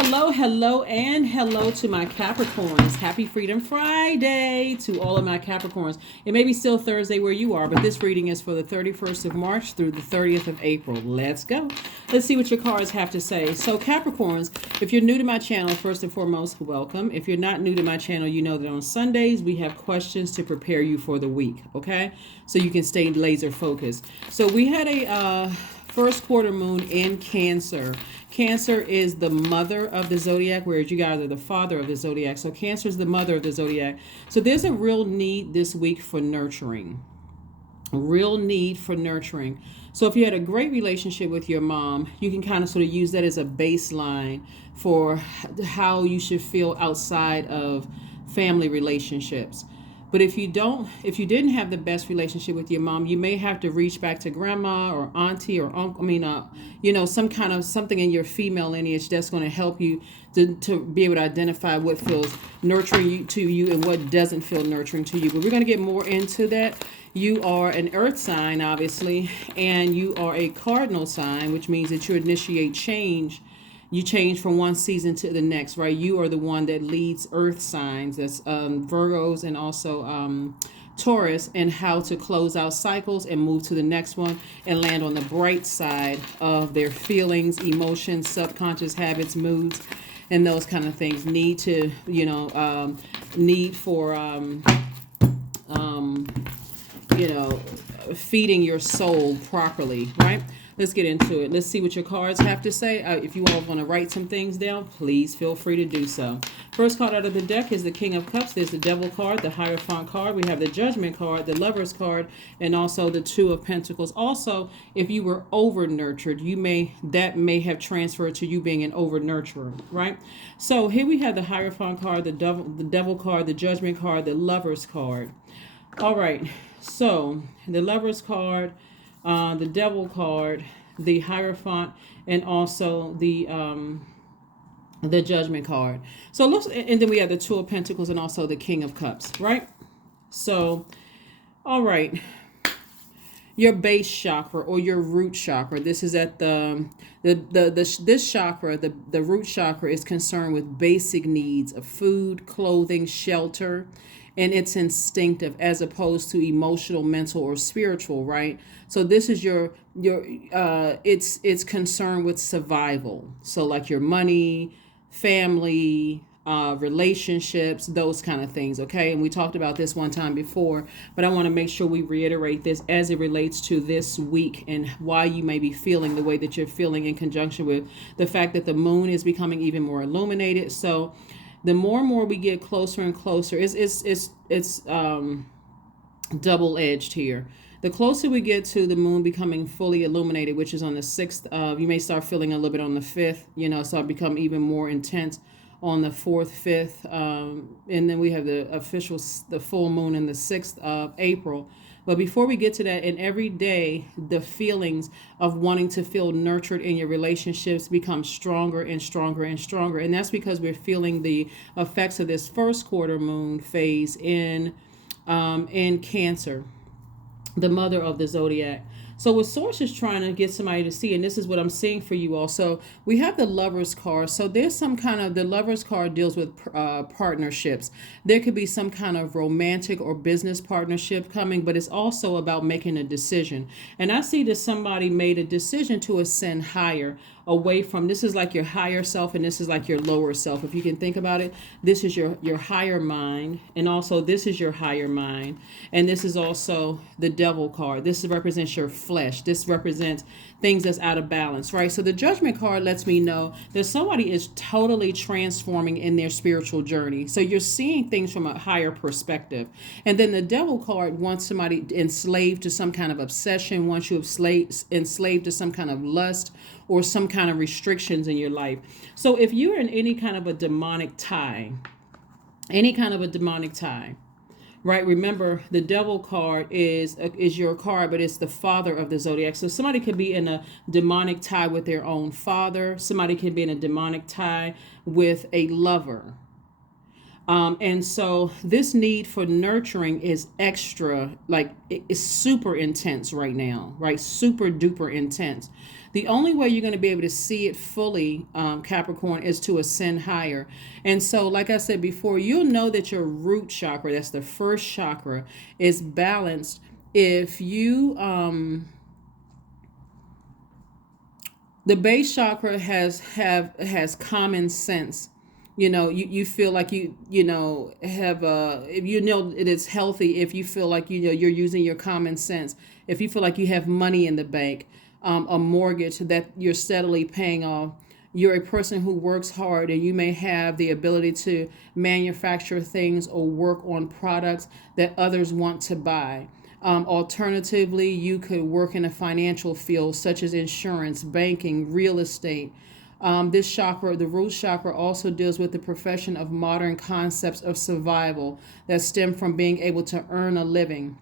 Hello, hello, and hello to my Capricorns. Happy Freedom Friday to all of my Capricorns. It may be still Thursday where you are, but this reading is for the 31st of March through the 30th of April. Let's go. Let's see what your cards have to say. So Capricorns, if you're new to my channel, first and foremost, welcome. If you're not new to my channel, you know that on Sundays we have questions to prepare you for the week, okay? So you can stay laser focused. So we had a first quarter moon in Cancer. Cancer is the mother of the zodiac, whereas you guys are the father of the zodiac. So Cancer is the mother of the zodiac. So there's a real need this week for nurturing. A real need for nurturing. So if you had a great relationship with your mom, you can kind of sort of use that as a baseline for how you should feel outside of family relationships. But if you didn't have the best relationship with your mom, you may have to reach back to grandma or auntie or uncle. Something in your female lineage that's going to help you to be able to identify what feels nurturing to you and what doesn't feel nurturing to you. But we're going to get more into that. You are an earth sign, obviously, and you are a cardinal sign, which means that you initiate change. You change from one season to the next, right? You are the one that leads earth signs. That's Virgos and also Taurus, and how to close out cycles and move to the next one and land on the bright side of their feelings, emotions, subconscious habits, moods, and those kind of things. Need for feeding your soul properly, right? Let's get into it. Let's see what your cards have to say. If you all want to write some things down, please feel free to do so. First card out of the deck is the King of Cups. There's the Devil card, the Hierophant card. We have the Judgment card, the Lovers card, and also the Two of Pentacles. Also, if you were over-nurtured, that may have transferred to you being an over-nurturer, right? So here we have the Hierophant card, the Devil card, the Judgment card, the Lovers card. All right, so the Lovers card, the Devil card, the Hierophant, and also the Judgment card. And then we have the Two of Pentacles and also the King of Cups, right? So, all right, your base chakra or your root chakra. This is at this chakra, the root chakra, is concerned with basic needs of food, clothing, shelter. And it's instinctive as opposed to emotional, mental, or spiritual, right? So this is it's concerned with survival. So like your money, family, relationships, those kind of things, okay? And we talked about this one time before, but I want to make sure we reiterate this as it relates to this week and why you may be feeling the way that you're feeling in conjunction with the fact that the moon is becoming even more illuminated. So the more and more we get closer and closer, it's double-edged here. The closer we get to the moon becoming fully illuminated, which is on the 6th, you may start feeling a little bit on the 5th, so become even more intense on the 4th, 5th, and then we have the full moon in the 6th of April. But before we get to that, and every day, the feelings of wanting to feel nurtured in your relationships become stronger and stronger and stronger. And that's because we're feeling the effects of this first quarter moon phase in Cancer, the mother of the zodiac. So what Source is trying to get somebody to see, and this is what I'm seeing for you all. So we have the Lovers card. So there's the Lovers card deals with partnerships. There could be some kind of romantic or business partnership coming, but it's also about making a decision. And I see that somebody made a decision to ascend higher, away from, this is like your higher self and this is like your lower self. If you can think about it, this is your higher mind, and also this is your higher mind, and this is also the Devil card. This represents your flesh. This represents things that's out of balance, right? So the Judgment card lets me know that somebody is totally transforming in their spiritual journey. So you're seeing things from a higher perspective. And then the Devil card wants somebody enslaved to some kind of obsession, wants you enslaved to some kind of lust or some kind of restrictions in your life. So if you're in any kind of a demonic tie, right? Remember, the Devil card is your card, but it's the father of the zodiac. So somebody could be in a demonic tie with their own father. Somebody can be in a demonic tie with a lover. And so this need for nurturing is extra, like it's super intense right now, right? Super duper intense. The only way you're going to be able to see it fully, Capricorn, is to ascend higher. And so, like I said before, you'll know that your root chakra, that's the first chakra, is balanced if you the base chakra has common sense. You feel like have if you know it is healthy, if you feel like you're using your common sense, if you feel like you have money in the bank, a mortgage that you're steadily paying off, you're a person who works hard, and you may have the ability to manufacture things or work on products that others want to buy. Alternatively, you could work in a financial field such as insurance, banking, real estate. This chakra, the root chakra, also deals with the profession of modern concepts of survival that stem from being able to earn a living.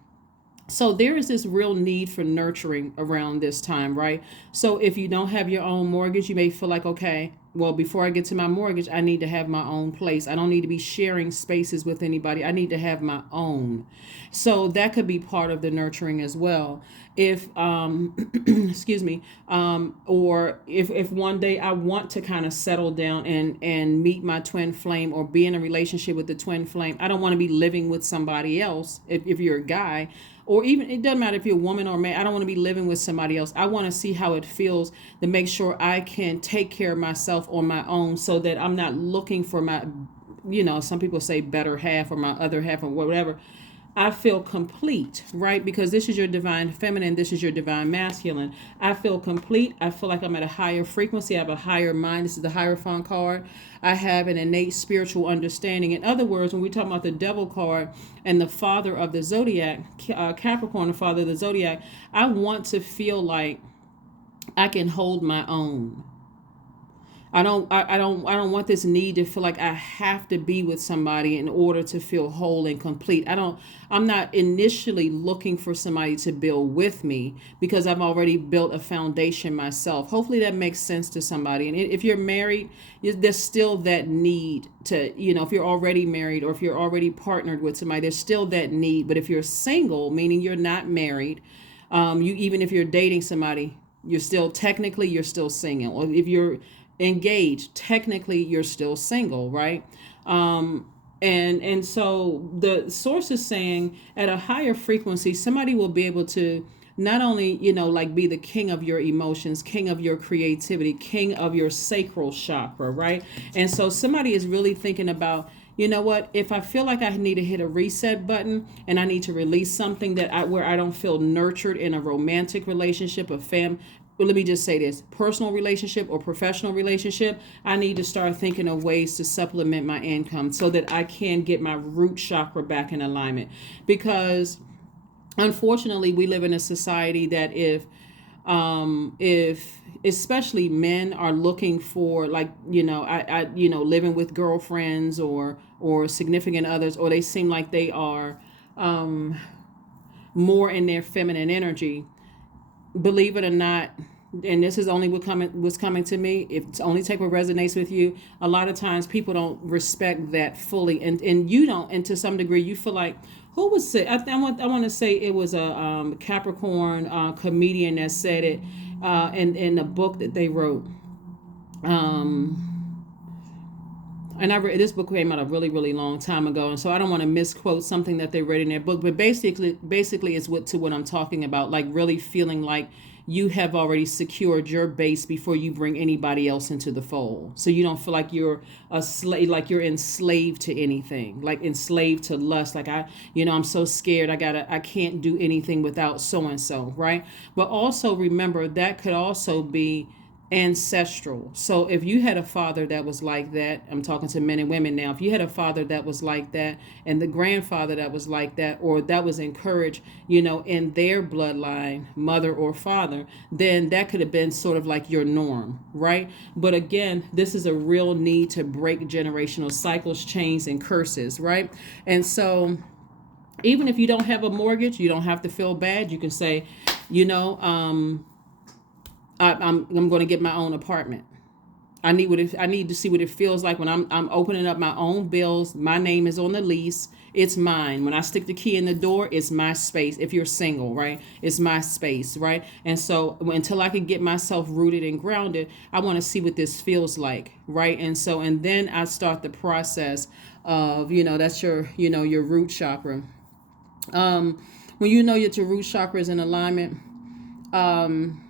So there is this real need for nurturing around this time, right? So if you don't have your own mortgage, you may feel like, okay, well, before I get to my mortgage, I need to have my own place. I don't need to be sharing spaces with anybody. I need to have my own. So that could be part of the nurturing as well. If, excuse me, or if one day I want to kind of settle down and meet my twin flame, or be in a relationship with the twin flame, I don't want to be living with somebody else. If you're a guy, or even, it doesn't matter if you're a woman or man, I don't want to be living with somebody else. I want to see how it feels to make sure I can take care of myself on my own, so that I'm not looking for my, some people say better half, or my other half, or whatever. I feel complete, right? Because this is your divine feminine, this is your divine masculine. I feel complete. I feel like I'm at a higher frequency. I have a higher mind. This is the Hierophant card. I have an innate spiritual understanding. In other words, when we talk about the Devil card and the father of the Zodiac, Capricorn, the father of the Zodiac, I want to feel like I can hold my own. I don't want this need to feel like I have to be with somebody in order to feel whole and complete. I'm not initially looking for somebody to build with me, because I've already built a foundation myself. Hopefully that makes sense to somebody. And if you're married, there's still that need to, if you're already married, or if you're already partnered with somebody, there's still that need. But if you're single, meaning you're not married, even if you're dating somebody, you're still single. Or if you're engaged, technically you're still single, right? And so the source is saying at a higher frequency, somebody will be able to not only, like be the king of your emotions, king of your creativity, king of your sacral chakra, right? And so somebody is really thinking about, what, if I feel like I need to hit a reset button, and I need to release something where I don't feel nurtured in a romantic relationship, let me just say this, personal relationship or professional relationship, I need to start thinking of ways to supplement my income so that I can get my root chakra back in alignment. Because unfortunately, we live in a society that if especially men are looking for, like, living with girlfriends or significant others, or they seem like they are more in their feminine energy, believe it or not, and this is only what's coming to me, if it's only take what resonates with you, a lot of times people don't respect that fully, and you don't, and to some degree you feel like, who was it? I want to say it was a Capricorn comedian that said it in the book that they wrote. And I read, this book came out a really, really long time ago, and so I don't want to misquote something that they read in their book, but basically it's what I'm talking about, like really feeling like you have already secured your base before you bring anybody else into the fold. So you don't feel like you're a slave, like you're enslaved to anything, like enslaved to lust. Like I'm so scared. I can't do anything without so and so, right? But also remember that could also be ancestral. So if you had a father that was like that, I'm talking to men and women now, if you had a father that was like that, and the grandfather that was like that, or that was encouraged, in their bloodline, mother or father, then that could have been sort of like your norm, right? But again, this is a real need to break generational cycles, chains, and curses, right? And so even if you don't have a mortgage, you don't have to feel bad. You can say, I'm going to get my own apartment. I need to see what it feels like when I'm opening up my own bills. My name is on the lease. It's mine. When I stick the key in the door, it's my space. If you're single, right? It's my space, right? And so until I can get myself rooted and grounded, I want to see what this feels like, right? And so and then I start the process of, that's your root chakra. When you know that your root chakra is in alignment, um,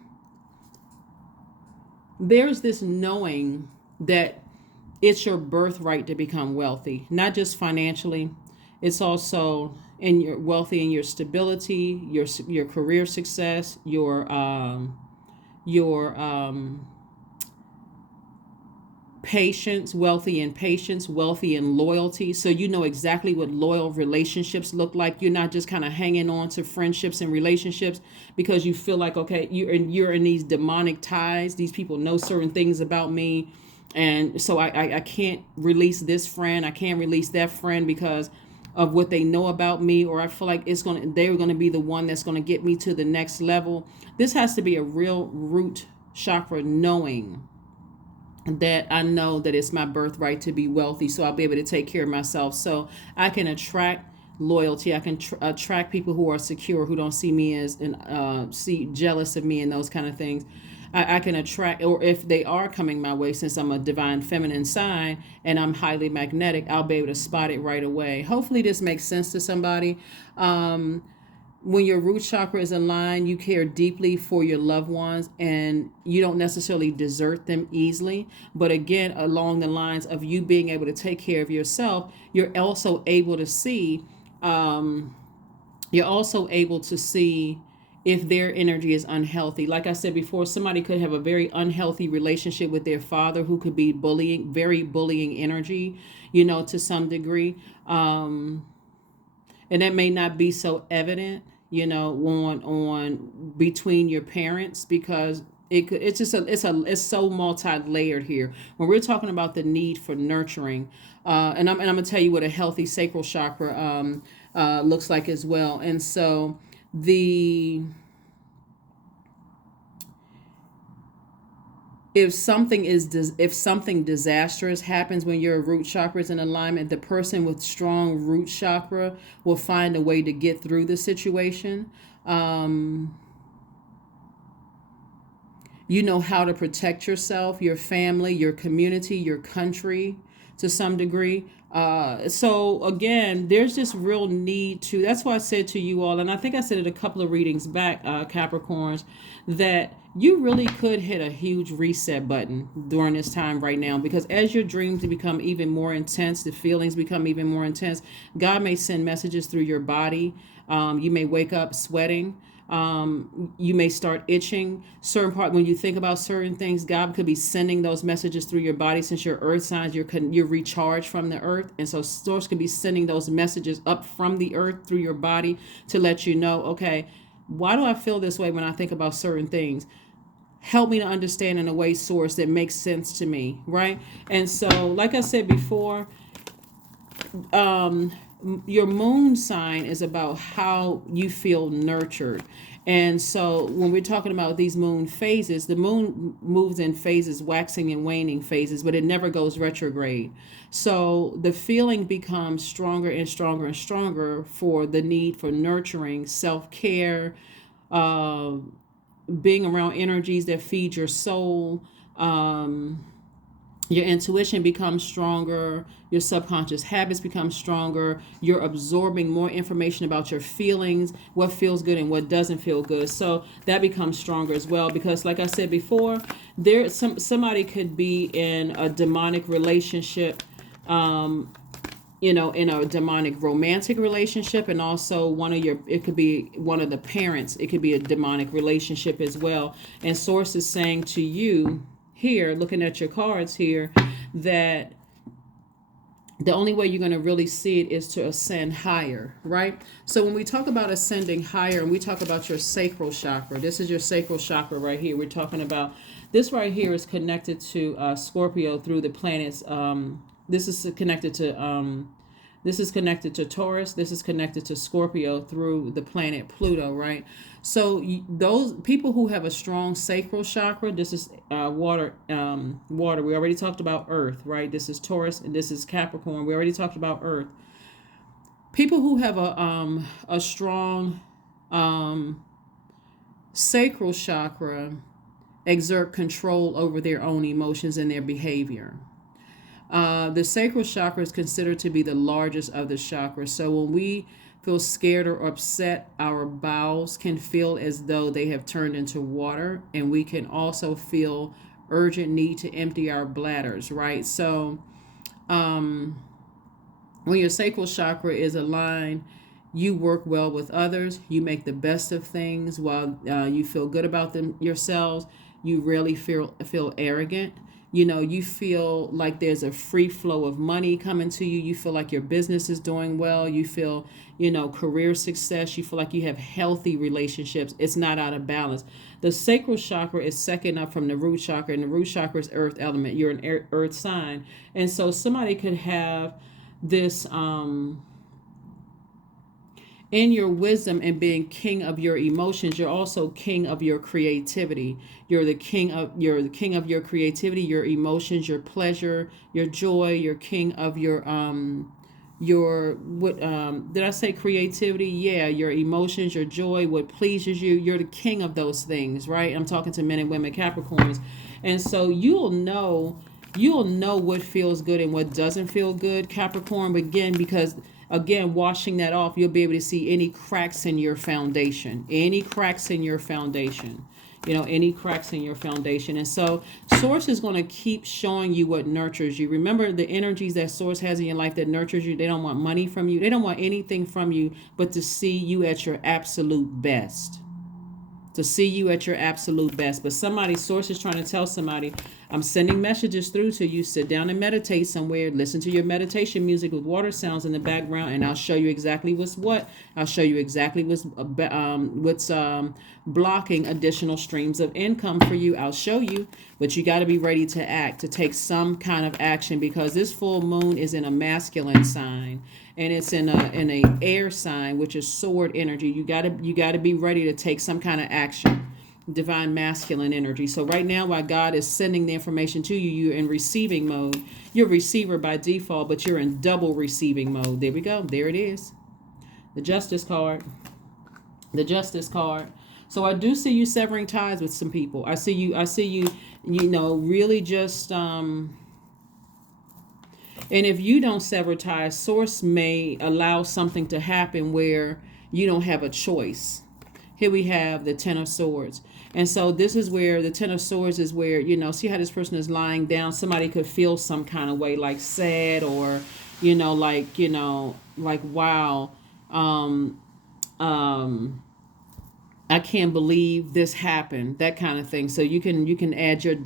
there's this knowing that it's your birthright to become wealthy, not just financially. It's also in your wealthy in your stability, your career success, your patience, wealthy in patience, wealthy in loyalty. So you know exactly what loyal relationships look like. You're not just kind of hanging on to friendships and relationships because you feel like, okay, you're in these demonic ties. These people know certain things about me. And so I can't release this friend. I can't release that friend because of what they know about me, or I feel like they're going to be the one that's going to get me to the next level. This has to be a real root chakra knowing that I know that it's my birthright to be wealthy, so I'll be able to take care of myself. So I can attract loyalty. I can attract people who are secure, who don't see me as and see jealous of me and those kind of things. I can attract, or if they are coming my way, since I'm a divine feminine sign and I'm highly magnetic, I'll be able to spot it right away. Hopefully this makes sense to somebody. When your root chakra is aligned, you care deeply for your loved ones and you don't necessarily desert them easily. But again, along the lines of you being able to take care of yourself, you're also able to see, you're also able to see if their energy is unhealthy. Like I said before, somebody could have a very unhealthy relationship with their father who could be bullying, very bullying energy, to some degree. And that may not be so evident, on between your parents, because it's so multi-layered here when we're talking about the need for nurturing, and I'm gonna tell you what a healthy sacral chakra looks like as well. And so the if something disastrous happens when your root chakra is in alignment, the person with strong root chakra will find a way to get through the situation. You know how to protect yourself, your family, your community, your country to some degree. So again, there's this real need to, that's why I said to you all, and I think I said it a couple of readings back, Capricorns, that you really could hit a huge reset button during this time right now, because as your dreams become even more intense, the feelings become even more intense, God may send messages through your body. You may wake up sweating. You may start itching. Certain part when you think about certain things, God could be sending those messages through your body. Since your earth signs, you're recharged from the earth, and so source could be sending those messages up from the earth through your body to let you know, okay, why do I feel this way when I think about certain things? Help me to understand in a way, source, that makes sense to me, right? And so, like I said before, your moon sign is about how you feel nurtured. And so when we're talking about these moon phases, the moon moves in phases, waxing and waning phases, but it never goes retrograde. So the feeling becomes stronger and stronger and stronger for the need for nurturing, self-care, uh, being around energies that feed your soul. Your intuition becomes stronger, your subconscious habits become stronger, you're absorbing more information about your feelings, what feels good and what doesn't feel good. So that becomes stronger as well, because like I said before, somebody could be in a demonic relationship, in a demonic romantic relationship, and also it could be one of the parents, it could be a demonic relationship as well. And source is saying to you here, looking at your cards here, that the only way you're going to really see it is to ascend higher, right? So when we talk about ascending higher and we talk about your sacral chakra, this is your sacral chakra right here. We're talking about this right here is connected to Scorpio through the planets. This is connected to This is connected to Taurus. This is connected to Scorpio through the planet Pluto, right? So those people who have a strong sacral chakra, this is water. Water. We already talked about Earth, right? This is Taurus and this is Capricorn. We already talked about Earth. People who have a strong sacral chakra exert control over their own emotions and their behavior. The sacral chakra is considered to be the largest of the chakras. So when we feel scared or upset, our bowels can feel as though they have turned into water, and we can also feel urgent need to empty our bladders, right? So when your sacral chakra is aligned, you work well with others. You make the best of things while you feel good about them yourselves. You rarely feel arrogant. You feel like there's a free flow of money coming to you. You feel like your business is doing well. You feel, career success. You feel like you have healthy relationships. It's not out of balance. The sacral chakra is second up from the root chakra, and the root chakra is earth element. You're an earth sign. And so somebody could have this in your wisdom and being king of your emotions. You're also king of your creativity. You're the king of your creativity, your emotions, your pleasure, your joy. You're king of your what did I say? Creativity? Yeah, your emotions, your joy, what pleases you. You're the king of those things, right? I'm talking to men and women Capricorns. And so you'll know what feels good and what doesn't feel good, Capricorn. But again, washing that off, you'll be able to see any cracks in your foundation. Any cracks in your foundation. And so Source is going to keep showing you what nurtures you. Remember, the energies that Source has in your life that nurtures you, they don't want money from you. They don't want anything from you but to see you at your absolute best. But Source is trying to tell somebody, I'm sending messages through to you. Sit down and meditate somewhere. Listen to your meditation music with water sounds in the background, and I'll show you exactly what's what. I'll show you exactly what's blocking additional streams of income for you. I'll show you, but you got to be ready to act, to take some kind of action, because this full moon is in a masculine sign, and it's in a air sign, which is sword energy. You gotta be ready to take some kind of action. Divine masculine energy. So right now, while God is sending the information to you, you're in receiving mode. You're a receiver by default, but you're in double receiving mode. There we go. There it is. The Justice card. So I do see you severing ties with some people. I see you, really just and if you don't sever ties, Source may allow something to happen where you don't have a choice. Here we have the Ten of Swords. And so this is where the Ten of Swords is where, see how this person is lying down. Somebody could feel some kind of way, like sad, or, like, wow, I can't believe this happened, that kind of thing. So you can add your ... in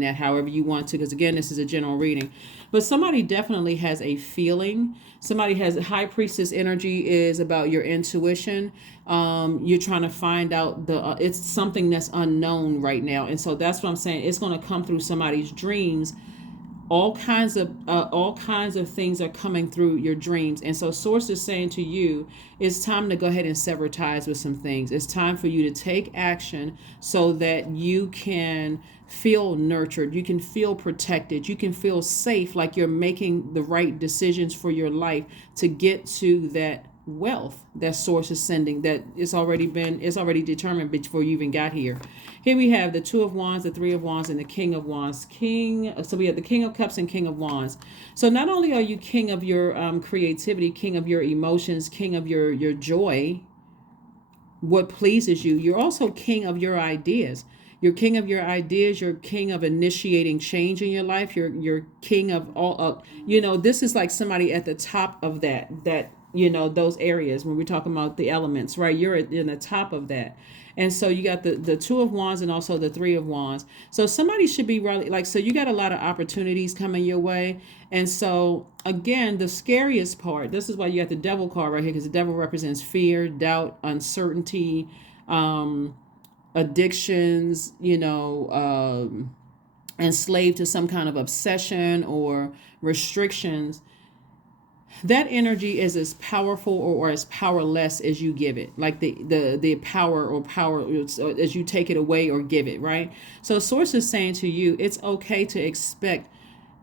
that however you want to, because again, this is a general reading. But somebody definitely has a feeling. Somebody has High Priestess energy is about your intuition. You're trying to find out it's something that's unknown right now. And so that's what I'm saying. It's going to come through somebody's dreams. All kinds of things are coming through your dreams. And so Source is saying to you, it's time to go ahead and sever ties with some things. It's time for you to take action so that you can feel nurtured, you can feel protected, you can feel safe, like you're making the right decisions for your life to get to that wealth that Source is sending, that it's already determined before you even got here. Here we have the Two of Wands, the Three of Wands, and the King of Wands. So we have the King of Cups and King of Wands. So not only are you king of your creativity, king of your emotions, king of your joy, what pleases you, you're also king of your ideas. You're king of your ideas. You're king of initiating change in your life. You're king of all. This is like somebody at the top of that those areas when we're talking about the elements, right? You're in the top of that. And so you got the Two of Wands and also the Three of Wands. So somebody should be really so you got a lot of opportunities coming your way. And so again, the scariest part, this is why you got the Devil card right here, because the Devil represents fear, doubt, uncertainty, addictions, enslaved to some kind of obsession or restrictions. that energy is as powerful or as powerless as you give it, like the power or power as you take it away or give it, right? So source is saying to you, it's okay to expect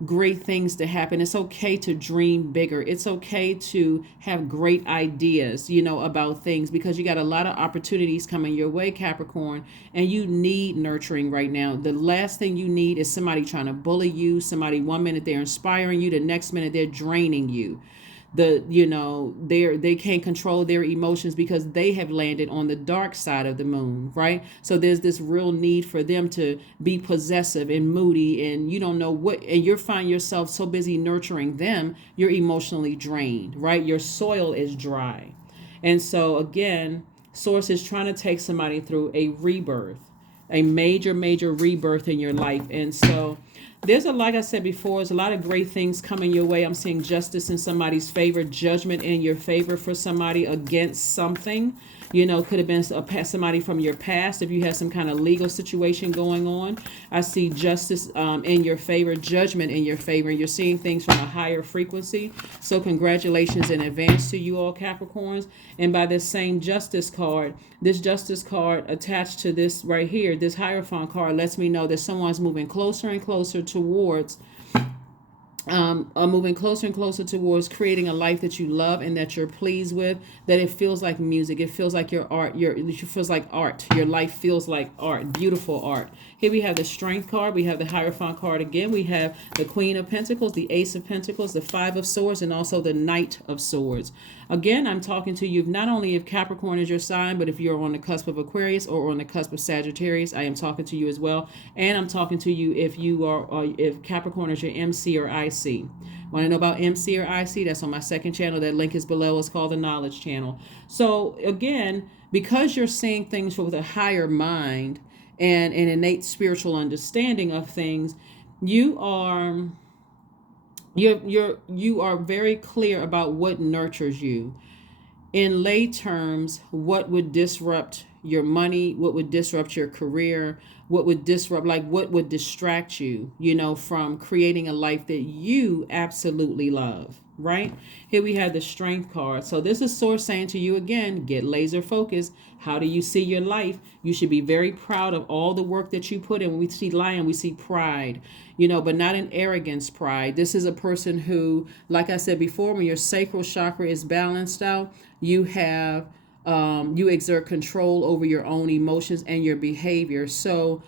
great things to happen. It's okay to dream bigger. It's okay to have great ideas, about things, because you got a lot of opportunities coming your way, Capricorn, and you need nurturing right now. The last thing you need is somebody trying to bully you, somebody 1 minute they're inspiring you, the next minute they're draining you. They can't control their emotions because they have landed on the dark side of the moon, right? So there's this real need for them to be possessive and moody, and you don't know what, and you find yourself so busy nurturing them, you're emotionally drained, right? Your soil is dry. And so again, source is trying to take somebody through a rebirth, a major rebirth in your life. And so there's like I said before, there's a lot of great things coming your way. I'm seeing justice in somebody's favor, judgment in your favor for somebody against something. Could have been somebody from your past if you had some kind of legal situation going on. I see justice in your favor, judgment in your favor, and you're seeing things from a higher frequency. So congratulations in advance to you all, Capricorns. And by this same justice card, this justice card attached to this right here, this Hierophant card, lets me know that someone's moving closer and closer towards moving closer and closer towards creating a life that you love and that you're pleased with, that it feels like music, it feels like your art, it feels like art, your life feels like art, beautiful art. Here we have the Strength card, we have the Hierophant card again, we have the Queen of Pentacles, the Ace of Pentacles, the Five of Swords, and also the Knight of Swords. Again, I'm talking to you not only if Capricorn is your sign, but if you're on the cusp of Aquarius or on the cusp of Sagittarius, I am talking to you as well. And I'm talking to you if if Capricorn is your MC or IC. Want to know about MC or IC? That's on my second channel. That link is below. It's called the Knowledge Channel. So again, because you're seeing things with a higher mind and an innate spiritual understanding of things, you are very clear about what nurtures you. In lay terms, what would disrupt your money, what would disrupt your career, what would distract you, from creating a life that you absolutely love, right? Here we have the Strength card. So this is source saying to you again, get laser focused. How do you see your life? You should be very proud of all the work that you put in. When we see lion, we see pride, but not an arrogance pride. This is a person who, like I said before, when your sacral chakra is balanced out, you have you exert control over your own emotions and your behavior. So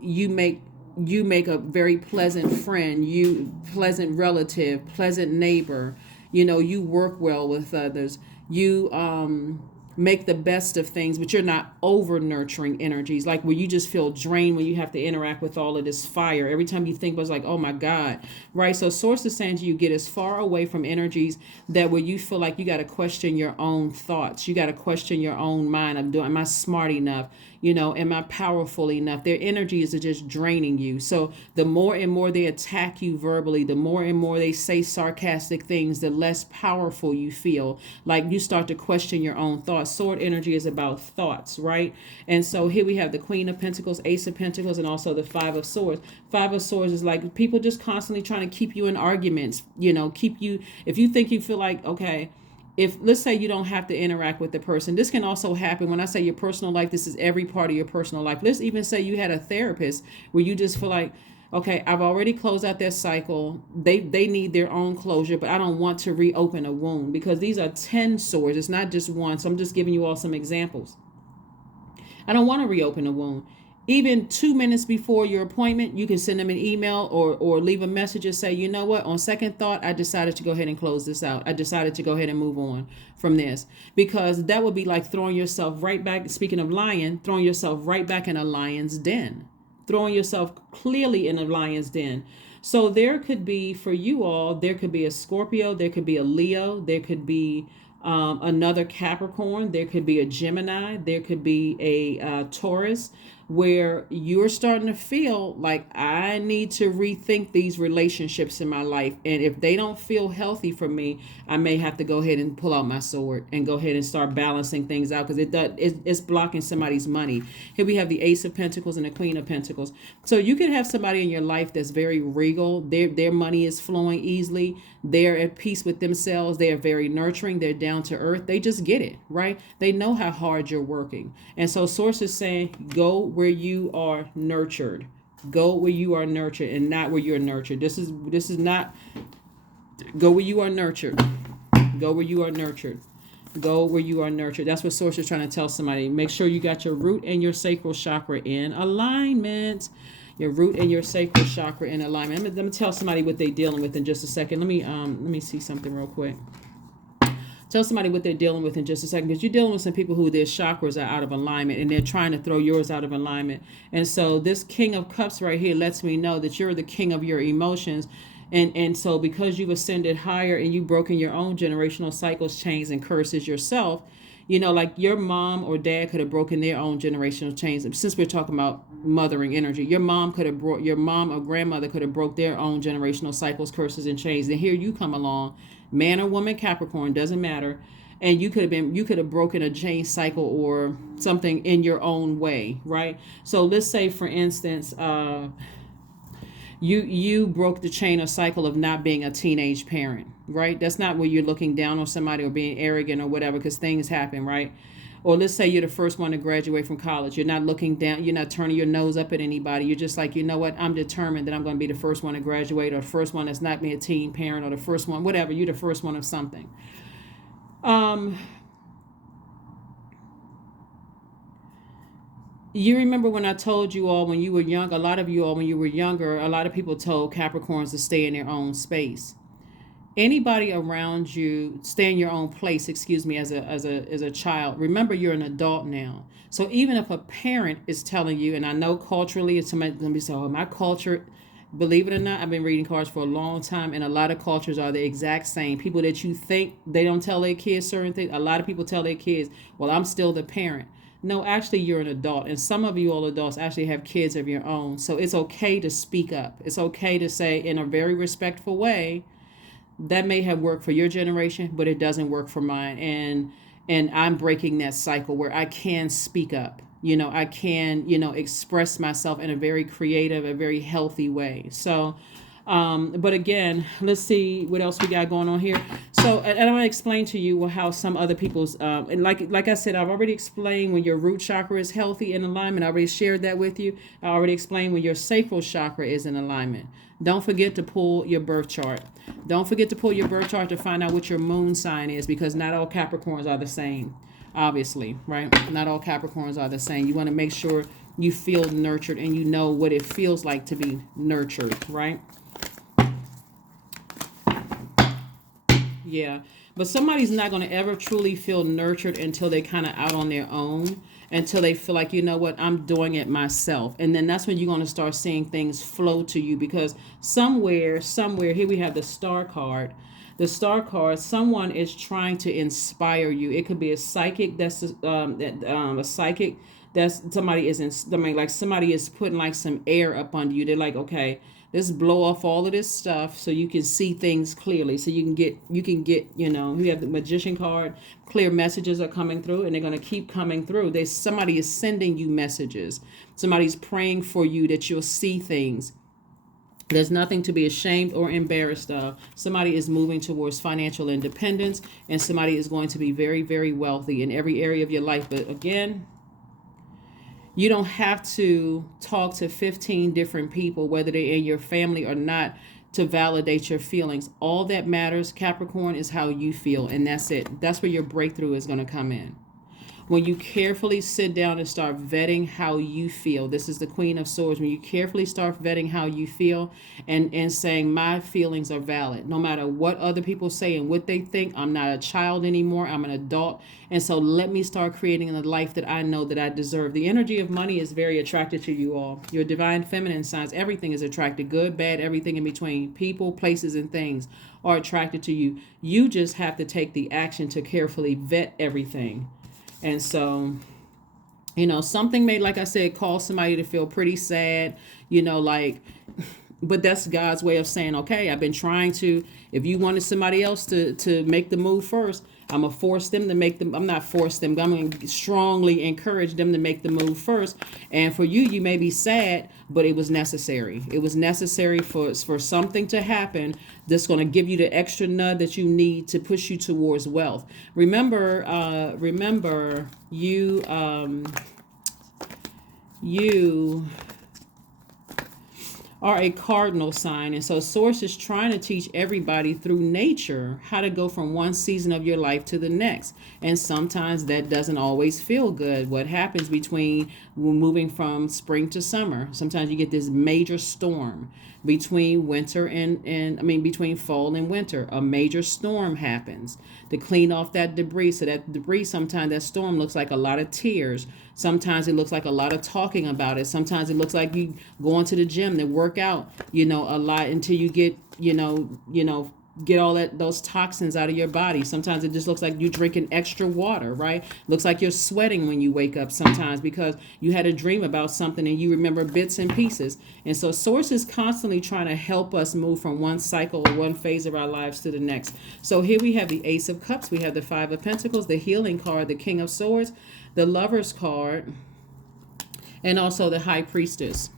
you make a very pleasant friend, pleasant relative, pleasant neighbor. You work well with others. You make the best of things, but you're not over nurturing energies, like where you just feel drained when you have to interact with all of this fire. Every time you think about it's like, oh my God, right? So source is saying to you, get as far away from energies that where you feel like you got to question your own thoughts. You got to question your own mind. Am I smart enough? Am I powerful enough? Their energies are just draining you. So the more and more they attack you verbally, the more and more they say sarcastic things, the less powerful you feel. Like you start to question your own thoughts. Sword energy is about thoughts, right? And so here we have the Queen of Pentacles, Ace of Pentacles, and also the Five of Swords. Five of Swords is like people just constantly trying to keep you in arguments, keep you, if you think you feel like, okay, if let's say you don't have to interact with the person, this can also happen. When I say your personal life, this is every part of your personal life. Let's even say you had a therapist where you just feel like, okay, I've already closed out their cycle. They need their own closure, but I don't want to reopen a wound, because these are 10 swords. It's not just one. So I'm just giving you all some examples. I don't want to reopen a wound. Even 2 minutes before your appointment, you can send them an email or leave a message and say, you know what, on second thought, I decided to go ahead and close this out. I decided to go ahead and move on from this, because that would be like throwing yourself right back. Speaking of lion, throwing yourself right back in a lion's den, throwing yourself clearly in a lion's den. So there could be, for you all, there could be a Scorpio, there could be a Leo, there could be another Capricorn, there could be a Gemini, there could be a Taurus, where you're starting to feel like I need to rethink these relationships in my life. And if they don't feel healthy for me, I may have to go ahead and pull out my sword and go ahead and start balancing things out, because it's blocking somebody's money. Here we have the Ace of Pentacles and the Queen of Pentacles. So you can have somebody in your life that's very regal. Their money is flowing easily. They're at peace with themselves. They're very nurturing. They're down to earth. They just get it, right? They know how hard you're working. And so Source is saying, go where you are nurtured. Go where you are nurtured and not where you're nurtured. This is not, go where you are nurtured. Go where you are nurtured. Go where you are nurtured. That's what Source is trying to tell somebody. Make sure you got your root and your sacral chakra in alignment. Your root and your sacral chakra in alignment. Let me tell somebody what they're dealing with in just a second. Let me see something real quick. Tell somebody what they're dealing with in just a second, because you're dealing with some people who their chakras are out of alignment and they're trying to throw yours out of alignment. And so this King of Cups right here lets me know that you're the king of your emotions. And so because you've ascended higher and you've broken your own generational cycles, chains, and curses yourself, you know, like your mom or dad could have broken their own generational chains. Since we're talking about mothering energy, your mom or grandmother could have broke their own generational cycles, curses, and chains. And here you come along, man or woman, Capricorn, doesn't matter. And you could have broken a chain cycle or something in your own way, right? So let's say, for instance, you broke the chain or cycle of not being a teenage parent, right? That's not where you're looking down on somebody or being arrogant or whatever, because things happen, right? Or let's say you're the first one to graduate from college. You're not looking down, you're not turning your nose up at anybody. You're just like, you know what, I'm determined that I'm going to be the first one to graduate, or the first one that's not being a teen parent, or the first one, whatever. You're the first one of something. You remember when I told you all when you were young, a lot of you all when you were younger, a lot of people told Capricorns to stay in their own space. Anybody around you, stay in your own place, excuse me, as a child. Remember, you're an adult now. So even if a parent is telling you, and I know culturally it's somebody going to be saying, oh, my culture, believe it or not, I've been reading cards for a long time, and a lot of cultures are the exact same. People that you think they don't tell their kids certain things, a lot of people tell their kids, well, I'm still the parent. No, actually, you're an adult. And some of you all adults actually have kids of your own. So it's okay to speak up. It's okay to say in a very respectful way, that may have worked for your generation, but it doesn't work for mine. And I'm breaking that cycle where I can speak up. You know, I can, express myself in a very creative, a very healthy way. So, but again, let's see what else we got going on here. So, and I'm going to explain to you how some other people's, and like I said, I've already explained when your root chakra is healthy in alignment. I already shared that with you. I already explained when your sacral chakra is in alignment. Don't forget to pull your birth chart. Don't forget to pull your birth chart to find out what your moon sign is, because not all Capricorns are the same, obviously, right? Not all Capricorns are the same. You want to make sure you feel nurtured and you know what it feels like to be nurtured, right? Yeah, but somebody's not going to ever truly feel nurtured until they kind of out on their own, until they feel like, you know what, I'm doing it myself. And then that's when you're going to start seeing things flow to you, because somewhere, here we have the star card. The star card, someone is trying to inspire you. It could be a psychic that's a psychic that's somebody is putting like some air up under you. They're like, okay, let's blow off all of this stuff so you can see things clearly. So you can get, you have the Magician card, clear messages are coming through, and they're going to keep coming through. Somebody is sending you messages. Somebody's praying for you that you'll see things. There's nothing to be ashamed or embarrassed of. Somebody is moving towards financial independence, and somebody is going to be very, very wealthy in every area of your life. But again, you don't have to talk to 15 different people, whether they're in your family or not, to validate your feelings. All that matters, Capricorn, is how you feel, and that's it. That's where your breakthrough is going to come in. When you carefully sit down and start vetting how you feel, this is the Queen of Swords, when you carefully start vetting how you feel and saying, my feelings are valid. No matter what other people say and what they think, I'm not a child anymore, I'm an adult. And so let me start creating the life that I know that I deserve. The energy of money is very attracted to you all. Your divine feminine signs, everything is attracted, good, bad, everything in between. People, places, and things are attracted to you. You just have to take the action to carefully vet everything. And so Something may, like I said, cause somebody to feel pretty sad, like, but that's God's way of saying, okay, I've been trying to, if you wanted somebody else to make the move first, I'm going to force them to make them. I'm not force them. I'm going to strongly encourage them to make the move first. And for you, you may be sad, but it was necessary. It was necessary for something to happen that's going to give you the extra nudge that you need to push you towards wealth. Remember, you are a cardinal sign. And so source is trying to teach everybody through nature how to go from one season of your life to the next. And sometimes that doesn't always feel good. What happens between moving from spring to summer? Sometimes you get this major storm between winter between fall and winter. A major storm happens to clean off that debris. So that debris, sometimes that storm looks like a lot of tears. Sometimes it looks like a lot of talking about it. Sometimes it looks like you going to the gym to work out, a lot until you get, get all those toxins out of your body. Sometimes it just looks like you drinking extra water, right? Looks like you're sweating when you wake up sometimes because you had a dream about something and you remember bits and pieces. And so source is constantly trying to help us move from one cycle or one phase of our lives to the next. So here we have the Ace of Cups, we have the Five of Pentacles, the Healing card, the King of Swords, the Lover's card, and also the High Priestess.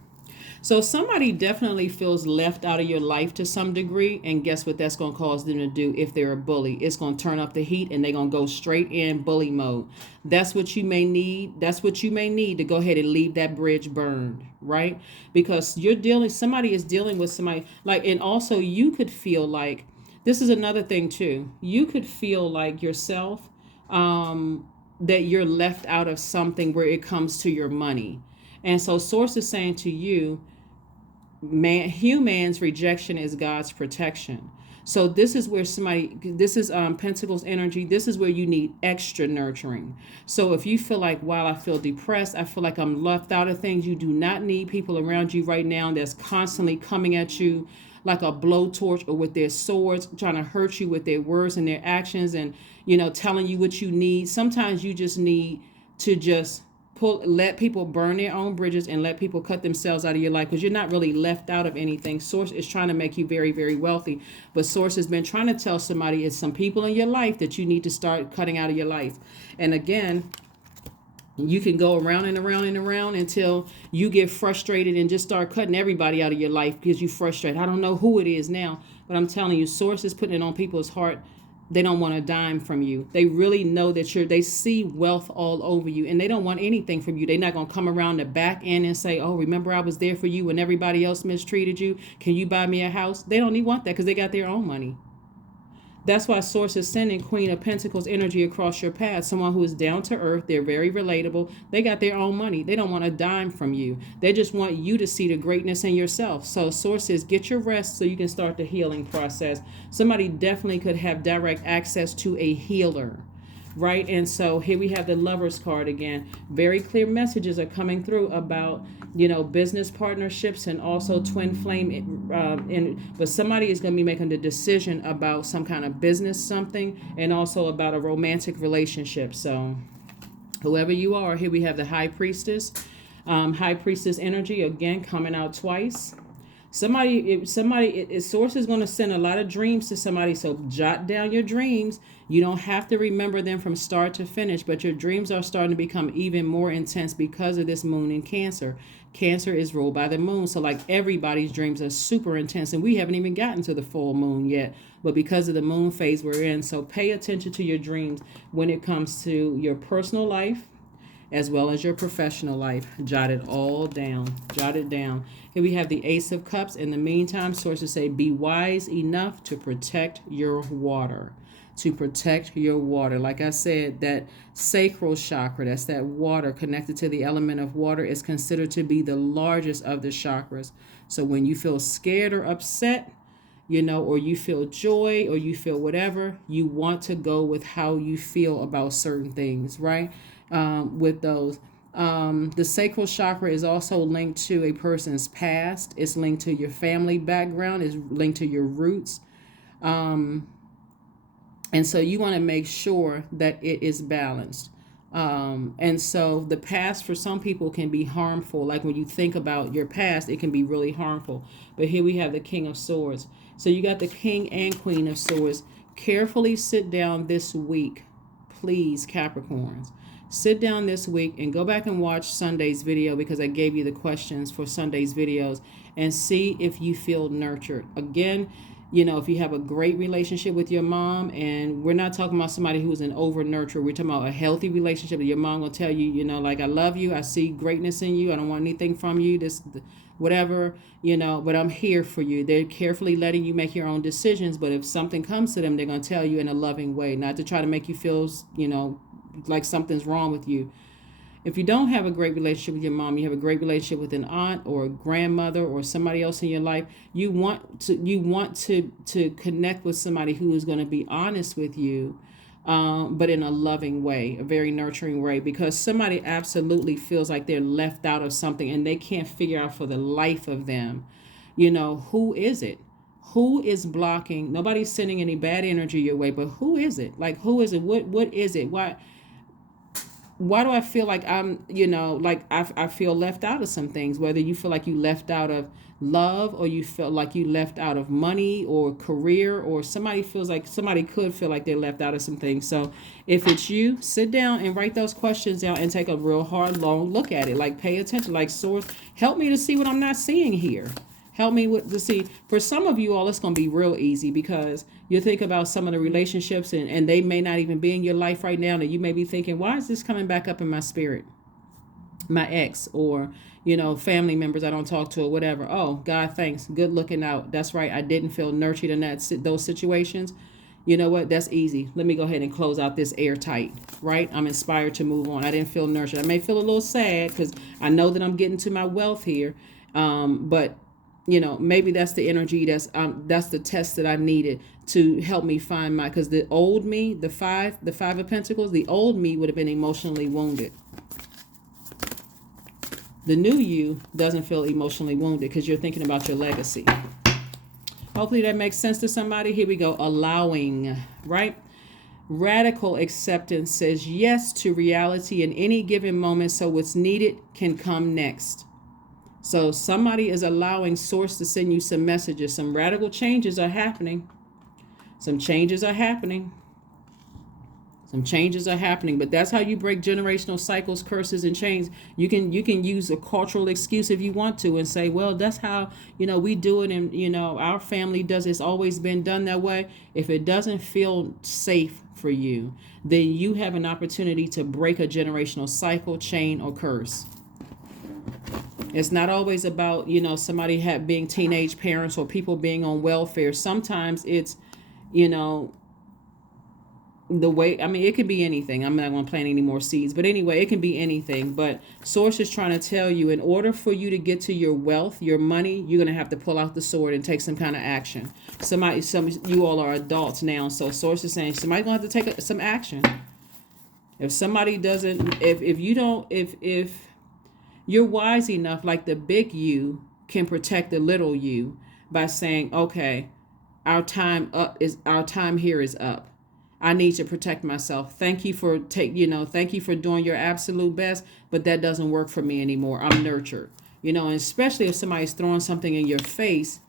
So somebody definitely feels left out of your life to some degree, and guess what that's going to cause them to do if they're a bully? It's going to turn up the heat and they're going to go straight in bully mode. That's what you may need. That's what you may need to go ahead and leave that bridge burned, right? Because somebody is dealing with somebody and also you could feel like, this is another thing too. You could feel like yourself, that you're left out of something where it comes to your money. And so source is saying to you, human's rejection is God's protection. So this is where this is Pentacles energy. This is where you need extra nurturing. So if you feel like, wow, I feel depressed, I feel like I'm left out of things, you do not need people around you right now that's constantly coming at you like a blowtorch or with their swords, trying to hurt you with their words and their actions and, telling you what you need. Sometimes you just need to just let people burn their own bridges and let people cut themselves out of your life, because you're not really left out of anything. Source is trying to make you very, very wealthy, but source has been trying to tell somebody, it's some people in your life that you need to start cutting out of your life. And again, you can go around and around and around until you get frustrated and just start cutting everybody out of your life because you frustrate. I don't know who it is now, but I'm telling you, source is putting it on people's heart. They don't want a dime from you. They really know that they see wealth all over you and they don't want anything from you. They're not going to come around the back end and say, oh, remember I was there for you when everybody else mistreated you. Can you buy me a house? They don't even want that because they got their own money. That's why source is sending Queen of Pentacles energy across your path. Someone who is down to earth. They're very relatable. They got their own money. They don't want a dime from you. They just want you to see the greatness in yourself. So source says, get your rest so you can start the healing process. Somebody definitely could have direct access to a healer. Right? And so here we have the Lover's card again. Very clear messages are coming through about, business partnerships and also twin flame. But somebody is going to be making the decision about some kind of business, something, and also about a romantic relationship. So whoever you are, here we have the High Priestess. High Priestess energy, again, coming out twice. Source is going to send a lot of dreams to somebody. So jot down your dreams. You don't have to remember them from start to finish, but your dreams are starting to become even more intense because of this moon in Cancer. Cancer is ruled by the moon. So like everybody's dreams are super intense, and we haven't even gotten to the full moon yet, but because of the moon phase we're in. So pay attention to your dreams when it comes to your personal life, as well as your professional life. Jot it all down. Jot it down. Here we have the Ace of Cups. In the meantime, sources say, be wise enough to protect your water. To protect your water. Like I said, that sacral chakra, that's that water connected to the element of water, is considered to be the largest of the chakras. So when you feel scared or upset, or you feel joy or you feel whatever, you want to go with how you feel about certain things, right? With those. The sacral chakra is also linked to a person's past. It's linked to your family background. It's linked to your roots. And so you want to make sure that it is balanced. And so the past for some people can be harmful. Like when you think about your past, it can be really harmful. But here we have the King of Swords. So you got the King and Queen of Swords. Carefully sit down this week, please, Capricorns. Sit down this week and go back and watch Sunday's video, because I gave you the questions for Sunday's videos, and see if you feel nurtured. Again, if you have a great relationship with your mom, and we're not talking about somebody who's an over nurturer, we're talking about a healthy relationship. Your mom will tell you, like, I love you, I see greatness in you, I don't want anything from you, this, whatever, but I'm here for you. They're carefully letting you make your own decisions, but if something comes to them, they're going to tell you in a loving way, not to try to make you feel, like something's wrong with you. If you don't have a great relationship with your mom, you have a great relationship with an aunt or a grandmother or somebody else in your life, you want to connect with somebody who is going to be honest with you, but in a loving way, a very nurturing way, because somebody absolutely feels like they're left out of something and they can't figure out for the life of them, who is it? Who is blocking? Nobody's sending any bad energy your way, but who is it? Like, who is it? What is it? Why do I feel like I'm, like I feel left out of some things, whether you feel like you left out of love, or you feel like you left out of money or career, or somebody could feel like they're left out of some things. So if it's you, sit down and write those questions down and take a real hard, long look at it. Like, pay attention, like, source, help me to see what I'm not seeing here. Help me to see. For some of you all, it's going to be real easy, because you think about some of the relationships and they may not even be in your life right now. And you may be thinking, why is this coming back up in my spirit? My ex, or, family members I don't talk to, or whatever. Oh, God, thanks. Good looking out. That's right. I didn't feel nurtured in those situations. You know what? That's easy. Let me go ahead and close out this airtight, right? I'm inspired to move on. I didn't feel nurtured. I may feel a little sad because I know that I'm getting to my wealth here. But maybe that's the energy, that's the test that I needed to help me find because the old me, the five of Pentacles, the old me would have been emotionally wounded. The new you doesn't feel emotionally wounded because you're thinking about your legacy. Hopefully that makes sense to somebody. Here we go. Allowing, right? Radical acceptance says yes to reality in any given moment, so what's needed can come next. So somebody is allowing source to send you some messages. Some radical changes are happening. Some changes are happening. But that's how you break generational cycles, curses, and chains. You can use a cultural excuse if you want to and say, well, that's how, we do it. And, our family does. It's always been done that way. If it doesn't feel safe for you, then you have an opportunity to break a generational cycle, chain, or curse. It's not always about, somebody being teenage parents or people being on welfare. Sometimes it's, the way, it could be anything. I'm not going to plant any more seeds. But anyway, it can be anything. But Source is trying to tell you, in order for you to get to your wealth, your money, you're going to have to pull out the sword and take some kind of action. You all are adults now. So Source is saying somebody's going to have to take some action. If somebody doesn't, if you're wise enough, like the big you can protect the little you by saying, okay, our time here is up. I need to protect myself. Thank you for doing your absolute best, but that doesn't work for me anymore. I'm nurtured. And especially if somebody's throwing something in your face.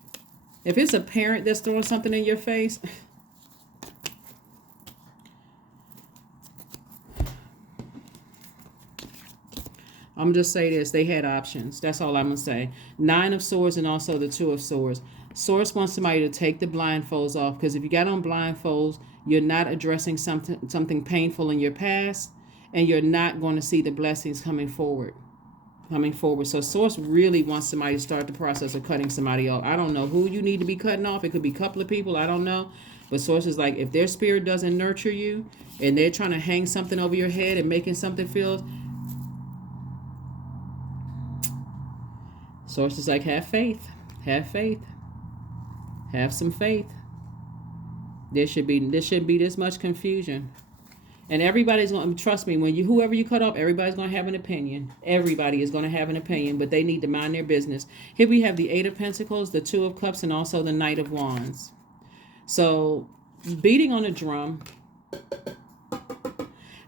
If it's a parent that's throwing something in your face, I'm just say this, they had options. That's all I'm going to say. 9 of Swords and also the 2 of Swords. Source wants somebody to take the blindfolds off, because if you got on blindfolds, you're not addressing something painful in your past, and you're not going to see the blessings coming forward. So Source really wants somebody to start the process of cutting somebody off. I don't know who you need to be cutting off. It could be a couple of people. I don't know. But Source is like, if their spirit doesn't nurture you and they're trying to hang something over your head and making something feel... Source is like, have faith. Have faith. Have some faith. There shouldn't be this much confusion. And everybody's going to, trust me, whoever you cut off, everybody's going to have an opinion. Everybody is going to have an opinion, but they need to mind their business. Here we have the 8 of Pentacles, the 2 of Cups, and also the Knight of Wands. So, beating on a drum,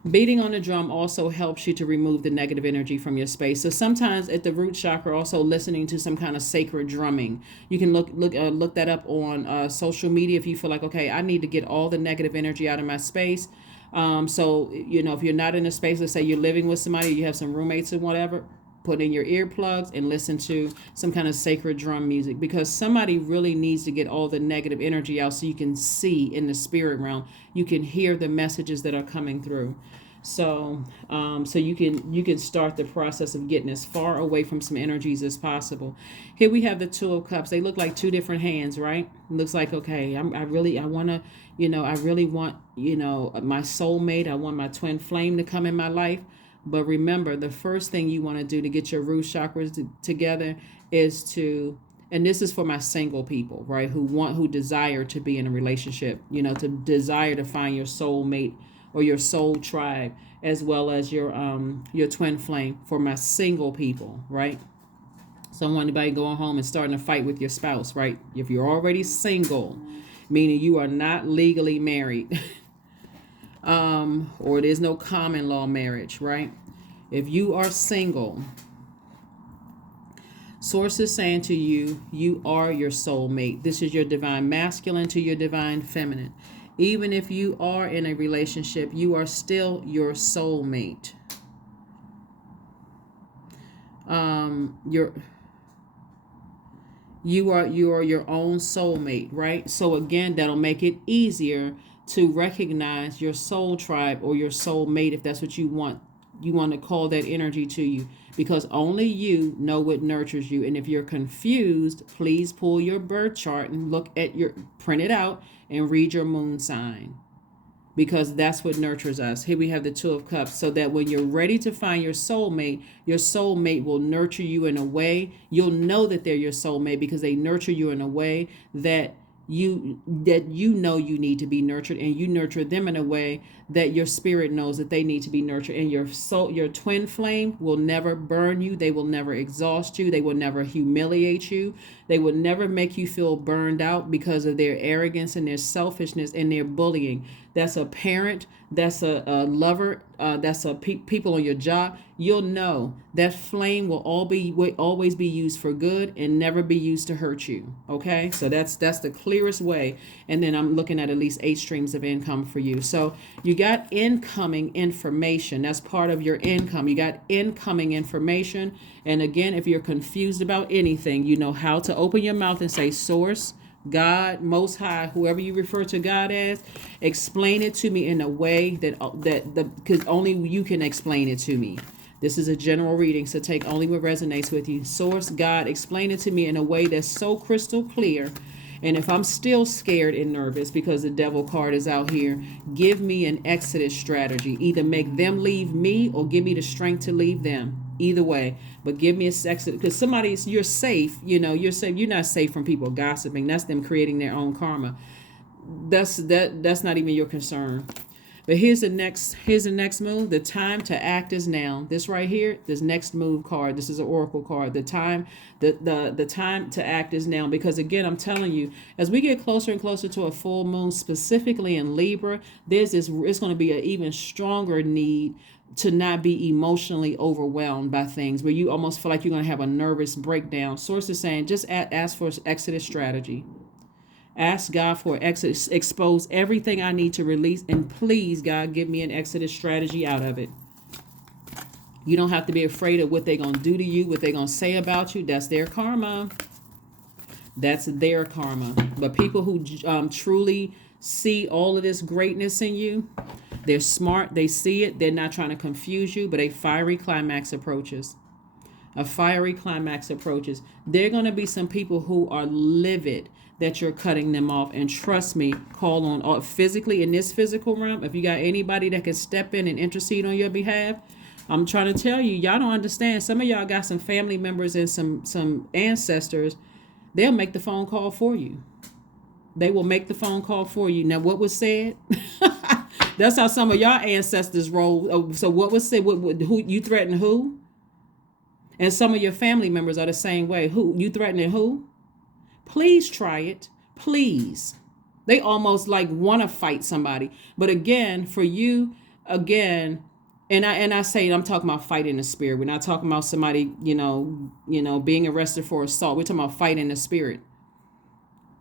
Beating on the drum also helps you to remove the negative energy from your space. So sometimes at the root chakra, also listening to some kind of sacred drumming. You can look that up on social media if you feel like, okay, I need to get all the negative energy out of my space. So, if you're not in a space, let's say you're living with somebody, you have some roommates or whatever, put in your earplugs and listen to some kind of sacred drum music, because somebody really needs to get all the negative energy out so you can see in the spirit realm. You can hear the messages that are coming through. So you can start the process of getting as far away from some energies as possible. Here we have the Two of Cups. They look like two different hands, right? It looks like, okay, I really want my soulmate. I want my twin flame to come in my life. But remember, the first thing you want to do to get your root chakras together is to, and this is for my single people, right, who desire to be in a relationship, to desire to find your soulmate or your soul tribe, as well as your twin flame, for my single people, right? So I want anybody going home and starting a fight with your spouse, right? If you're already single, meaning you are not legally married, or there's no common law marriage, right? If you are single, Source is saying to you, you are your soulmate. This is your divine masculine to your divine feminine. Even if you are in a relationship, you are still your soulmate. You are your own soulmate, right? So again, that'll make it easier to recognize your soul tribe or your soulmate, if that's what you want. You want to call that energy to you, because only you know what nurtures you. And if you're confused, please pull your birth chart and print it out and read your moon sign, because that's what nurtures us. Here we have the Two of Cups, so that when you're ready to find your soulmate will nurture you in a way. You'll know that they're your soulmate because they nurture you in a way that you know you need to be nurtured, and you nurture them in a way that your spirit knows that they need to be nurtured. And your soul, your twin flame, will never burn you. They will never exhaust you. They will never humiliate you. They will never make you feel burned out because of their arrogance and their selfishness and their bullying. That's a parent, that's a lover, that's people on your job. You'll know that flame will always be used for good and never be used to hurt you. Okay, so that's the clearest way. And then I'm looking at least 8 streams of income for you. So you got incoming information. That's part of your income. You got incoming information. And again, if you're confused about anything, you know how to open your mouth and say, Source, God, Most High, whoever you refer to God as, explain it to me in a way because only you can explain it to me. This is a general reading, so take only what resonates with you. Source, God, explain it to me in a way that's so crystal clear. And if I'm still scared and nervous because the devil card is out here, give me an exodus strategy. Either make them leave me or give me the strength to leave them. Either way, but give me a exodus, because you're safe. You're safe. You're not safe from people gossiping. That's them creating their own karma. That's not even your concern. But here's the next move. The time to act is now. This right here, this next move card. This is an oracle card. The time to act is now. Because again, I'm telling you, as we get closer and closer to a full moon, specifically in Libra, it's going to be an even stronger need to not be emotionally overwhelmed by things where you almost feel like you're going to have a nervous breakdown. Source is saying, just ask for exodus strategy. Ask God for exodus, expose everything I need to release, and please, God, give me an exodus strategy out of it. You don't have to be afraid of what they're going to do to you, what they're going to say about you. That's their karma. That's their karma. But people who truly see all of this greatness in you, they're smart, they see it, they're not trying to confuse you, but a fiery climax approaches. A fiery climax approaches. There are going to be some people who are livid that you're cutting them off. And trust me, call on physically in this physical realm. If you got anybody that can step in and intercede on your behalf, I'm trying to tell you, y'all don't understand. Some of y'all got some family members and some ancestors. They'll make the phone call for you. They will make the phone call for you. Now, what was said? That's how some of y'all ancestors roll. So what was said? Who you threaten who? And some of your family members are the same way. Who you threatening who? Please try it. Please. They almost like want to fight somebody. But again, for you, again, and I say, I'm talking about fighting the spirit. We're not talking about somebody, being arrested for assault. We're talking about fighting the spirit.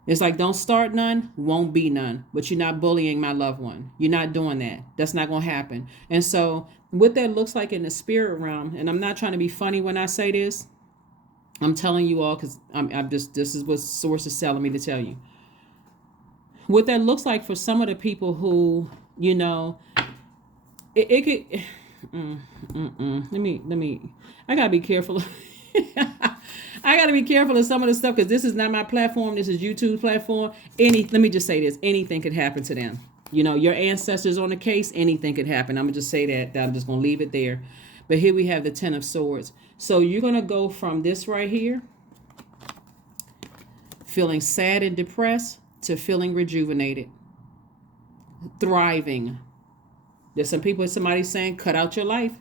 It's like, don't start none, won't be none. But you're not bullying my loved one. You're not doing that. That's not going to happen. And so what that looks like in the spirit realm, and I'm not trying to be funny when I say this, I'm telling you all because this is what source is telling me to tell you. What that looks like for some of the people who, it could, let me, I got to be careful. I got to be careful of some of the stuff because this is not my platform. This is YouTube's platform. Let me just say this. Anything could happen to them. Your ancestors on the case, anything could happen. I'm going to just say that. I'm just going to leave it there. But here we have the 10 of Swords. So you're going to go from this right here, feeling sad and depressed, to feeling rejuvenated, thriving. There's some people, somebody's saying, cut out your life.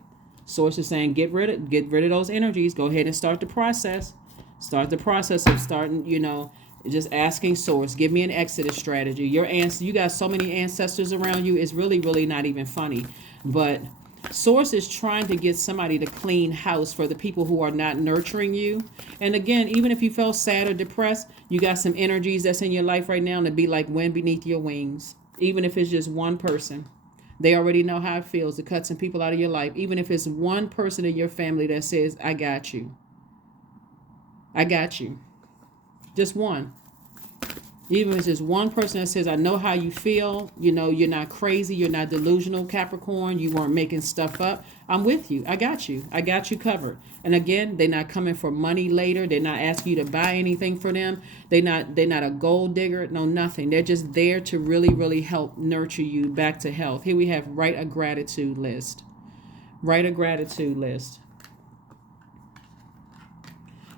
Source is saying, get rid of those energies. Go ahead and start the process. Start the process of starting, just asking Source, give me an exodus strategy. You got so many ancestors around you. It's really, really not even funny. But Source is trying to get somebody to clean house for the people who are not nurturing you. And again, even if you felt sad or depressed, you got some energies that's in your life right now to be like wind beneath your wings. Even if it's just one person. They already know how it feels to cut some people out of your life. Even if it's one person in your family that says, I got you. I got you. Just one. Even if it's just one person that says, I know how you feel. You're not crazy. You're not delusional, Capricorn. You weren't making stuff up. I'm with you. I got you. I got you covered. And again, they're not coming for money later. They're not asking you to buy anything for them. They're not a gold digger. No, nothing. They're just there to really, really help nurture you back to health. Here we have write a gratitude list. Write a gratitude list.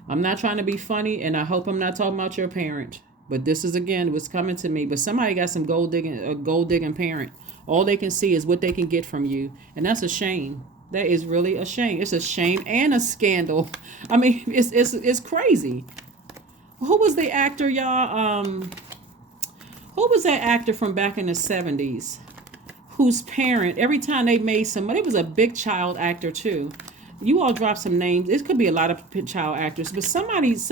I'm not trying to be funny, and I hope I'm not talking about your parent. But this is, again, what's coming to me. But somebody got a gold digging parent. All they can see is what they can get from you. And that's a shame. That is really a shame. It's a shame and a scandal. I mean, it's crazy. Who was the actor, y'all? Who was that actor from back in the 70s? Whose parent, every time they made somebody, it was a big child actor too. You all drop some names. It could be a lot of child actors, but somebody's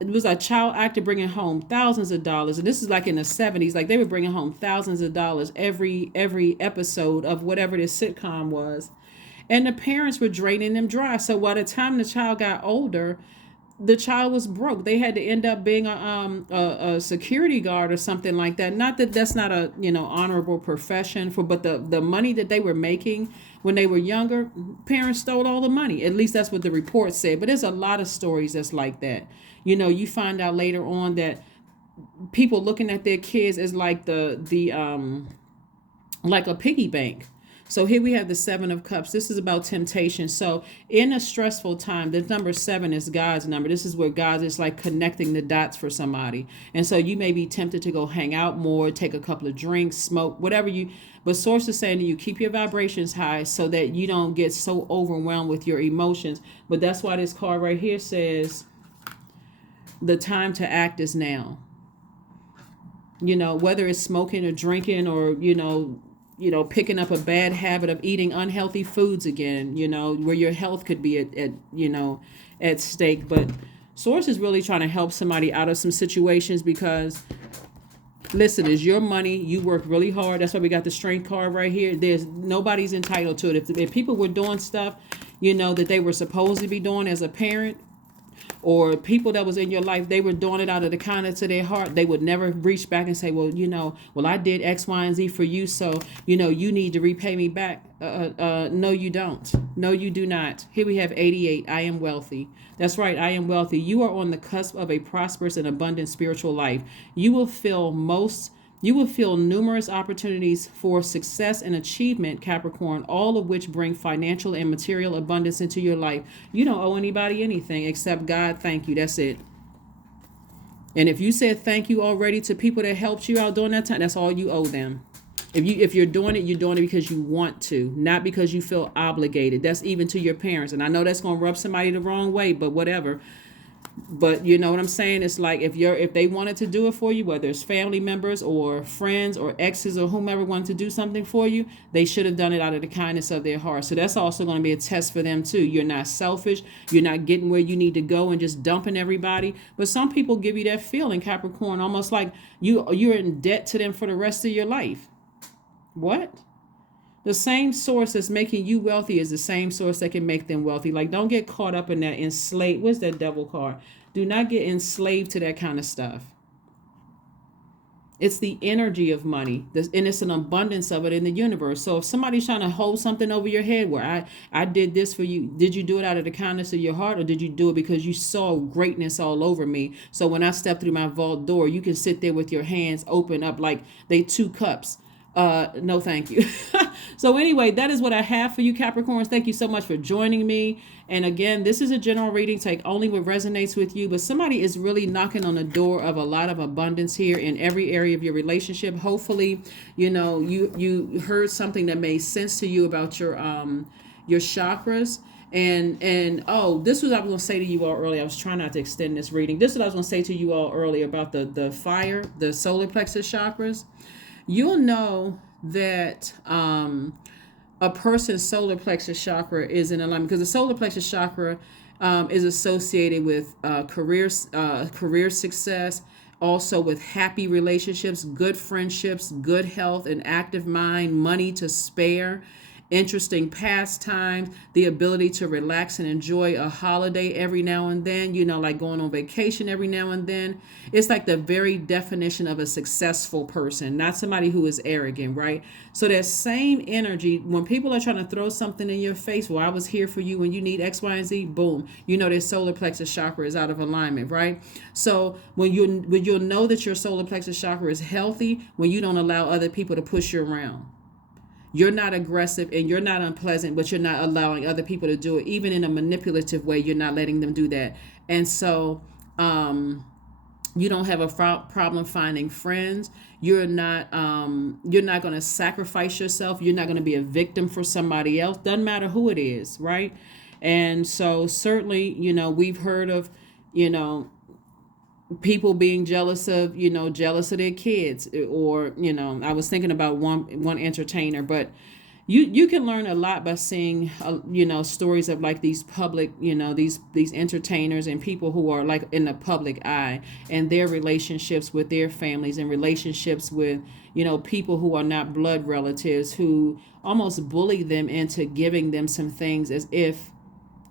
it was a child actor bringing home thousands of dollars. And this is like in the 70s, like they were bringing home thousands of dollars every episode of whatever this sitcom was. And the parents were draining them dry. So by the time the child got older, the child was broke. They had to end up being a security guard or something like that. Not that that's not a honorable profession but the money that they were making when they were younger, parents stole all the money. At least that's what the report said. But there's a lot of stories that's like that. You find out later on that people looking at their kids as like like a piggy bank. So here we have the 7 of Cups. This is about temptation. So in a stressful time, the number 7 is God's number. This is where God is like connecting the dots for somebody. And so you may be tempted to go hang out more, take a couple of drinks, smoke, whatever but Source is saying to you, keep your vibrations high so that you don't get so overwhelmed with your emotions. But that's why this card right here says, the time to act is now. Whether it's smoking or drinking or, picking up a bad habit of eating unhealthy foods again, where your health could be at stake. But Source is really trying to help somebody out of some situations because, listen, it's your money. You work really hard. That's why we got the Strength card right here. Nobody's entitled to it. If people were doing stuff, that they were supposed to be doing as a parent, or people that was in your life, they were doing it out of the kindness of their heart, they would never reach back and say, well, I did X, Y, and Z for you, so, you need to repay me back. No, you don't. No, you do not. Here we have 88. I am wealthy. That's right. I am wealthy. You are on the cusp of a prosperous and abundant spiritual life. You will feel numerous opportunities for success and achievement, Capricorn, all of which bring financial and material abundance into your life. You don't owe anybody anything except God. Thank you. That's it. And if you said thank you already to people that helped you out during that time, that's all you owe them. If you're doing it because you want to, not because you feel obligated. That's even to your parents. And I know that's going to rub somebody the wrong way, but whatever. But you know what I'm saying? It's like if they wanted to do it for you, whether it's family members or friends or exes or whomever wanted to do something for you, they should have done it out of the kindness of their heart. So that's also going to be a test for them too. You're not selfish. You're not getting where you need to go and just dumping everybody. But some people give you that feeling, Capricorn, almost like you're in debt to them for the rest of your life. What? The same source that's making you wealthy is the same source that can make them wealthy. Like, don't get caught up in that enslaved. What's that devil card? Do not get enslaved to that kind of stuff. It's the energy of money, and it's an abundance of it in the universe. So if somebody's trying to hold something over your head where I did this for you, did you do it out of the kindness of your heart, or did you do it because you saw greatness all over me? So when I step through my vault door, you can sit there with your hands open up like they 2 cups. No, thank you. So anyway, that is what I have for you, Capricorns. Thank you so much for joining me. And again, this is a general reading. Take only what resonates with you. But somebody is really knocking on the door of a lot of abundance here in every area of your relationship. Hopefully, you know, you heard something that made sense to you about your chakras. And oh, this was what I was going to say to you all earlier. I was trying not to extend this reading. This is what I was going to say to you all earlier about the fire, the solar plexus chakras. You'll know that a person's solar plexus chakra is in alignment because the solar plexus chakra is associated with career success, also with happy relationships, good friendships, good health, an active mind, money to spare, interesting pastimes, the ability to relax and enjoy a holiday every now and then, you know, like going on vacation every now and then. It's like the very definition of a successful person, not somebody who is arrogant, right? So that same energy, when people are trying to throw something in your face, well, I was here for you when you need X, Y, and Z, boom, you know, their solar plexus chakra is out of alignment, right? So when you'll know that your solar plexus chakra is healthy, when you don't allow other people to push you around. You're not aggressive and you're not unpleasant, but you're not allowing other people to do it. Even in a manipulative way, you're not letting them do that. And so you don't have a problem finding friends. You're not going to sacrifice yourself. You're not going to be a victim for somebody else. Doesn't matter who it is, right? And so certainly, you know, we've heard of, you know, people being jealous of their kids, or, you know, I was thinking about one entertainer, but you can learn a lot by seeing, you know, stories of like these public, you know, these entertainers and people who are like in the public eye, and their relationships with their families and relationships with, you know, people who are not blood relatives, who almost bully them into giving them some things as if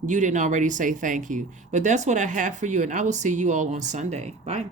you didn't already say thank you. But that's what I have for you, and I will see you all on Sunday. Bye.